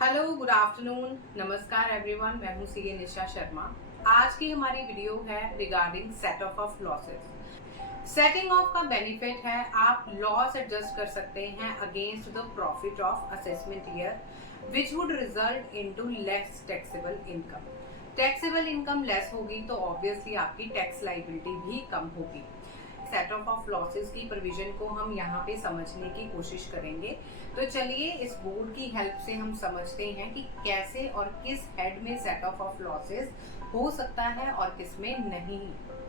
Hello, good afternoon, नमस्कार everyone. मैं हूं सीए निशा शर्मा। आज की हमारी वीडियो है regarding set of of losses. Setting of का बेनिफिट है आप लॉस एडजस्ट कर सकते हैं against the profit of assessment year which would result into less taxable income. Taxable income less होगी तो ऑब्वियसली आपकी टैक्स लाइबिलिटी भी कम होगी। सेट ऑफ लॉसेस की प्रोविजन को हम यहाँ पे समझने की कोशिश करेंगे। तो चलिए इस बोर्ड की हेल्प से हम समझते हैं कि कैसे और किस हेड में सेट ऑफ लॉसेस हो सकता है और किस में नहीं।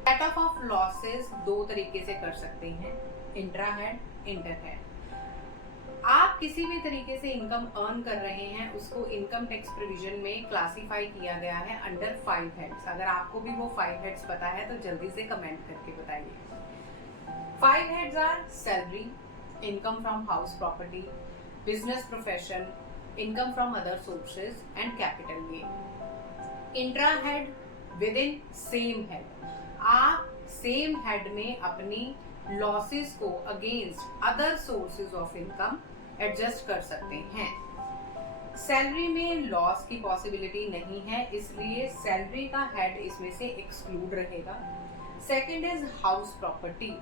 सेट ऑफ लॉसेस दो तरीके से कर सकते हैं, इंट्रा हेड, इंटर हेड। आप किसी भी तरीके से इनकम अर्न कर रहे हैं उसको इनकम टैक्स प्रोविजन में क्लासिफाई किया गया है अंडर 5 हेड्स। अगर आपको भी वो 5 हेड्स पता है तो जल्दी से कमेंट करके बताइए। 5 heads are salary, income from house property, business profession, income from other sources and capital gain. Intra head within same head. आप सेम हेड में अपनी लॉसेस को against other sources of income adjust कर सकते हैं। Salary में loss की possibility नहीं है, इसलिए सैलरी का हेड इसमें से एक्सक्लूड रहेगा। Second is house property.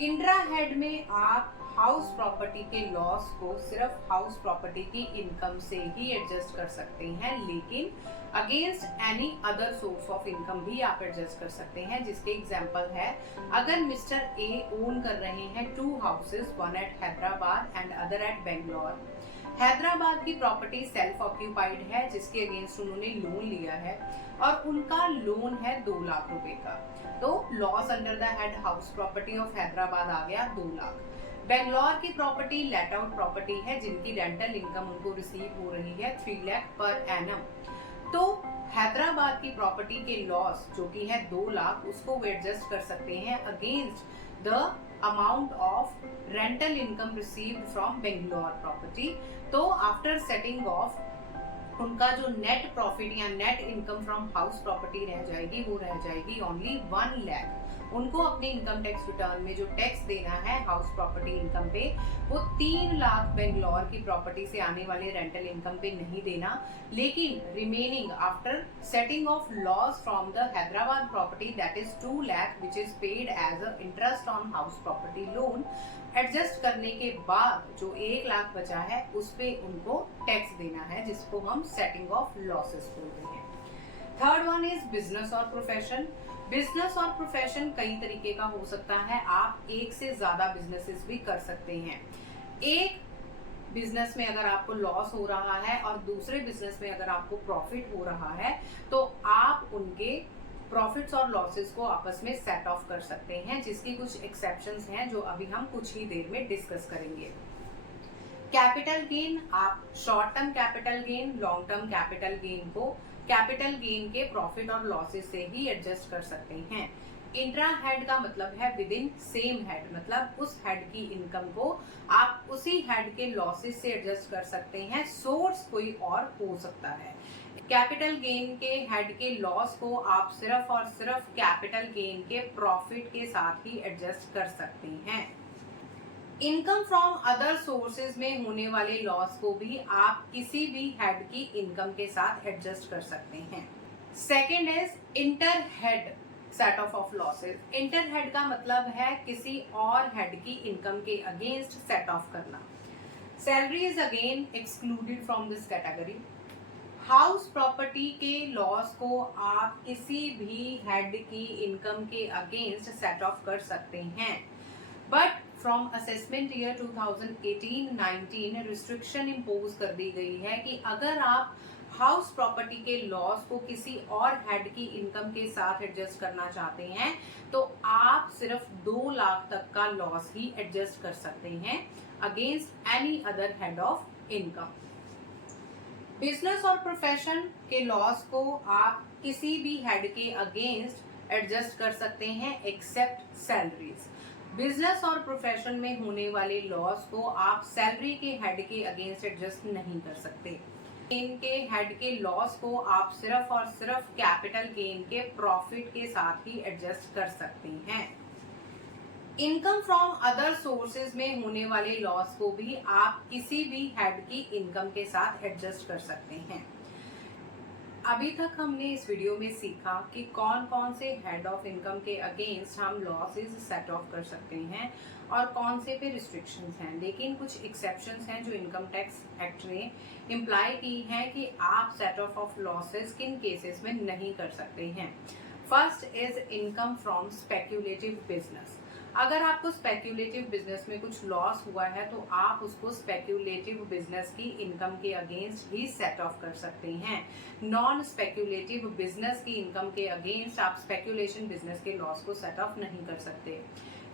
Intra head में आप हाउस प्रॉपर्टी के लॉस को सिर्फ हाउस प्रॉपर्टी की इनकम से ही एडजस्ट कर सकते हैं, लेकिन against any other source of income भी आप एडजस्ट कर सकते हैं। जिसके एग्जांपल है, अगर मिस्टर ए ओन कर रहे हैं 2 houses, one at Hyderabad and other at Bangalore. Hyderabad की प्रॉपर्टी सेल्फ ऑक्यूपाइड है जिसके अगेंस्ट उन्होंने लोन लिया है और उनका लोन है 2 लाख रुपए का। तो loss under the head house property of Hyderabad आ गया 2 लाख। बेंगलोर की प्रॉपर्टी लेट आउट प्रॉपर्टी है जिनकी रेंटल इनकम उनको रिसीव हो रही है 3 लाख पर एनम। तो हैदराबाद की प्रॉपर्टी के लॉस जो कि है 2 लाख उसको वे एडजस्ट कर सकते हैं against the amount of rental income received from Bangalore property. तो आफ्टर सेटिंग ऑफ उनका जो नेट प्रॉफिट या net income from house property रह जाएगी वो रह जाएगी ओनली 1 लाख। उनको अपने इनकम टैक्स रिटर्न में जो टैक्स देना है हाउस प्रॉपर्टी इनकम पे वो 3 लाख बेंगलोर की प्रॉपर्टी से आने वाले रेंटल इनकम पे नहीं देना, लेकिन remaining after setting off loss from the Hyderabad property that is 2 lakh which is paid as a interest on house property loan, adjust करने के बाद जो 1 लाख बचा है उस पे उनको टैक्स देना है, जिसको हम सेटिंग ऑफ लॉसेस बोलते हैं। थर्ड वन इज बिजनेस और प्रोफेशन। बिजनेस और प्रोफेशन कई तरीके का हो सकता है, आप एक से ज्यादा बिजनेसेस भी कर सकते हैं। एक बिजनेस में अगर आपको लॉस हो रहा है और दूसरे बिजनेस में अगर आपको प्रॉफिट हो रहा है तो आप उनके प्रॉफिट्स और लॉसेस को आपस में सेट ऑफ कर सकते हैं, जिसकी कुछ एक्सेप्शंस हैं जो अभी हम कुछ ही देर में डिस्कस करेंगे। कैपिटल गेन, आप short term capital gain, long term capital gain को कैपिटल गेन के प्रॉफिट और लॉसेस से ही एडजस्ट कर सकते हैं। इंट्रा हेड का मतलब है विद इन सेम हेड, मतलब उस हेड की इनकम को आप उसी हेड के लॉसेस से एडजस्ट कर सकते हैं, सोर्स कोई और हो सकता है। कैपिटल गेन के हेड के लॉस को आप सिर्फ और सिर्फ कैपिटल गेन के प्रॉफिट के साथ ही एडजस्ट कर सकते हैं। इनकम फ्रॉम अदर सोर्सेज में होने वाले लॉस को भी आप किसी भी हेड की इनकम के साथ एडजस्ट कर सकते हैं। Second is inter head set of losses. Inter head का मतलब है किसी और हेड की इनकम के अगेंस्ट सेट ऑफ करना। Salary is again excluded from this category. House property के लॉस को आप किसी भी हेड की इनकम के अगेंस्ट सेट ऑफ कर सकते हैं, but from assessment year 2018-19 restriction impose कर दी गई है कि अगर आप हाउस प्रॉपर्टी के लॉस को किसी और हेड की इनकम के साथ एडजस्ट करना चाहते हैं तो आप सिर्फ 2 लाख तक का लॉस ही एडजस्ट कर सकते हैं against any other head off income. Business और प्रोफेशन के लॉस को आप किसी भी हेड के अगेंस्ट एडजस्ट कर सकते हैं एक्सेप्ट सैलरीज। बिजनेस और प्रोफेशन में होने वाले लॉस को आप सैलरी के हेड के अगेंस्ट एडजस्ट नहीं कर सकते। गेन के हेड के लॉस को आप सिर्फ और सिर्फ कैपिटल गेन के प्रॉफिट के साथ ही एडजस्ट कर सकते हैं। इनकम फ्रॉम अदर सोर्सेज में होने वाले लॉस को भी आप किसी भी हेड की इनकम के साथ एडजस्ट कर सकते हैं। अभी तक हमने इस वीडियो में सीखा कि कौन कौन से हेड ऑफ इनकम के अगेंस्ट हम लॉसेस सेट ऑफ कर सकते हैं और कौन से पे रिस्ट्रिक्शंस हैं, लेकिन कुछ एक्सेप्शंस हैं जो इनकम टैक्स एक्ट ने इम्प्लाई की हैं कि आप सेट ऑफ लॉसेस किन केसेस में नहीं कर सकते हैं। First is income from speculative business. अगर आपको स्पेक्यूलेटिव बिजनेस में कुछ लॉस हुआ है तो आप उसको स्पेक्यूलेटिव बिजनेस की इनकम के अगेंस्ट ही सेट ऑफ कर सकते हैं। नॉन स्पेक्यूलेटिव बिजनेस की इनकम के अगेंस्ट आप स्पेक्यूलेशन बिजनेस के लॉस को सेट ऑफ नहीं कर सकते।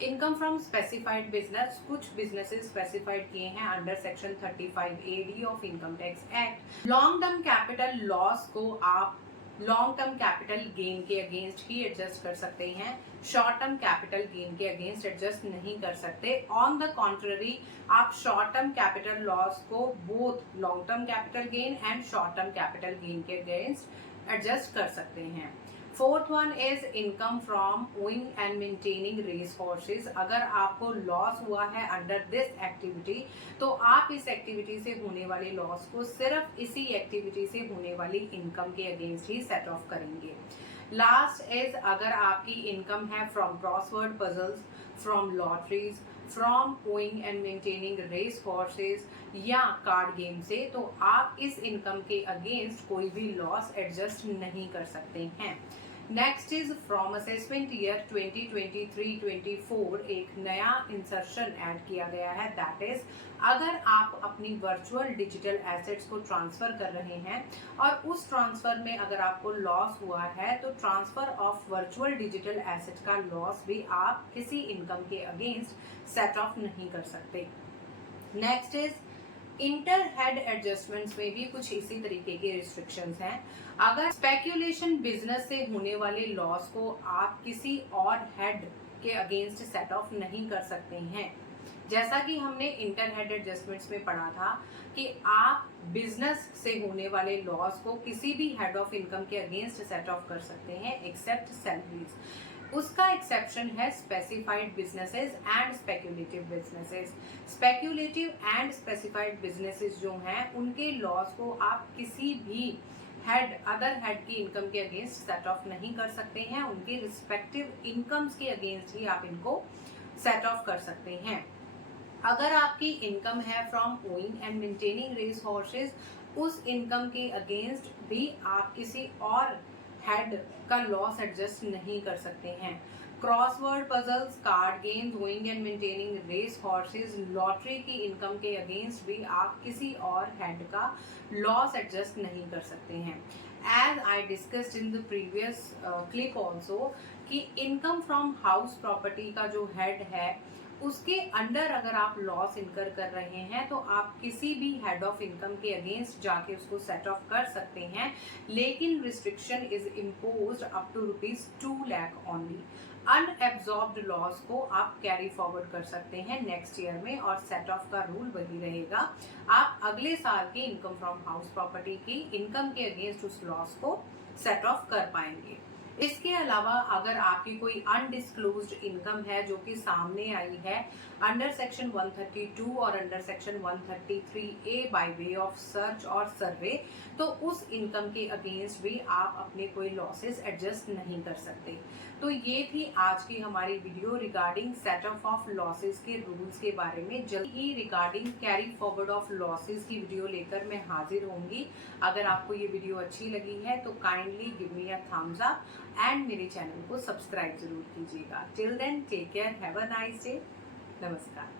इनकम फ्रॉम स्पेसिफाइड बिजनेस, कुछ बिजनेसेस स्पेसिफाइड किए हैं under section 35AD of income tax act. Long term capital loss को आप लॉन्ग टर्म कैपिटल गेन के अगेंस्ट ही एडजस्ट कर सकते हैं, शॉर्ट टर्म कैपिटल गेन के अगेंस्ट एडजस्ट नहीं कर सकते। ऑन द कॉन्ट्ररी, आप शॉर्ट टर्म कैपिटल लॉस को both long term capital gain and short term capital gain के अगेंस्ट एडजस्ट कर सकते हैं। Fourth one is income from owning and maintaining race horses. अगर आपको लॉस हुआ है अंडर दिस एक्टिविटी तो आप इस एक्टिविटी से होने वाले लॉस को सिर्फ इसी एक्टिविटी से होने वाली इनकम के अगेंस्ट ही सेट ऑफ करेंगे। लास्ट इज अगर आपकी इनकम है from crossword puzzles, from lotteries, from owning and maintaining race horses या कार्ड गेम से, तो आप इस इनकम के अगेंस्ट कोई भी लॉस एडजस्ट नहीं कर सकते हैं। Next is from assessment year 2023-24 एक नया इंसर्शन ऐड किया गया है, दैट इज अगर आप अपनी वर्चुअल डिजिटल एसेट्स को ट्रांसफर कर रहे हैं और उस ट्रांसफर में अगर आपको लॉस हुआ है तो transfer of virtual digital asset का लॉस भी आप किसी इनकम के अगेंस्ट सेट ऑफ नहीं कर सकते। Next is inter head adjustments में भी कुछ इसी तरीके के रिस्ट्रिक्शंस हैं। अगर स्पेक्यूलेशन बिजनेस से होने वाले लॉस को आप किसी और हेड के अगेंस्ट सेट ऑफ नहीं कर सकते हैं। जैसा कि हमने इंटर हेड एडजस्टमेंट्स में पढ़ा था कि आप बिजनेस से होने वाले लॉस को किसी भी हेड ऑफ इनकम के अगेंस्ट सेट ऑफ कर सकते हैं एक्सेप्ट सैलरीज। उसका एक्सेप्शन है specified businesses and speculative businesses. Speculative and specified businesses जो हैं उनके लॉस को आप किसी भी अदर हेड की इनकम के अगेंस्ट सेट ऑफ नहीं कर सकते हैं, उनके रिस्पेक्टिव इनकम्स के अगेंस्ट ही आप इनको सेट ऑफ कर सकते हैं। अगर आपकी इनकम है from owning and maintaining race horses, उस इनकम के अगेंस्ट भी आप किसी और हेड का लॉस एडजस्ट नहीं कर सकते हैं। Crossword puzzles, card games, owning and maintaining race horses, lottery की इनकम के अगेंस्ट भी आप किसी और हेड का लॉस एडजस्ट नहीं कर सकते हैं। As I discussed in the previous clip also कि इनकम फ्रॉम हाउस प्रॉपर्टी का जो हेड है उसके अंडर अगर आप लॉस इनकर कर रहे हैं तो आप किसी भी हेड ऑफ इनकम के अगेंस्ट जाके उसको सेट ऑफ कर सकते हैं, लेकिन restriction is imposed up to ₹2 lakh only. Unabsorbed loss को आप कैरी फॉरवर्ड कर सकते हैं नेक्स्ट ईयर में और सेट ऑफ का रूल वही रहेगा। आप अगले साल की इनकम फ्रॉम हाउस प्रॉपर्टी की इनकम के अगेंस्ट उस लॉस को सेट ऑफ कर पाएंगे। इसके अलावा अगर आपकी कोई अनडिस्क्लोज्ड इनकम है जो कि सामने आई है अंडर सेक्शन 132 और under section 133A by way of search और सर्वे, तो उस इनकम के अगेंस्ट भी आप अपने कोई लॉसेस एडजस्ट नहीं कर सकते। तो ये थी आज की हमारी video regarding set off losses के रूल्स के बारे में। जल्द ही regarding carry forward of losses की वीडियो लेकर मैं हाजिर होंगी। अगर आपको ये वीडियो अच्छी लगी है तो kindly give me a thumbs up and मेरे चैनल को सब्सक्राइब जरूर कीजिएगा। Till then take care, have a nice day, नमस्कार।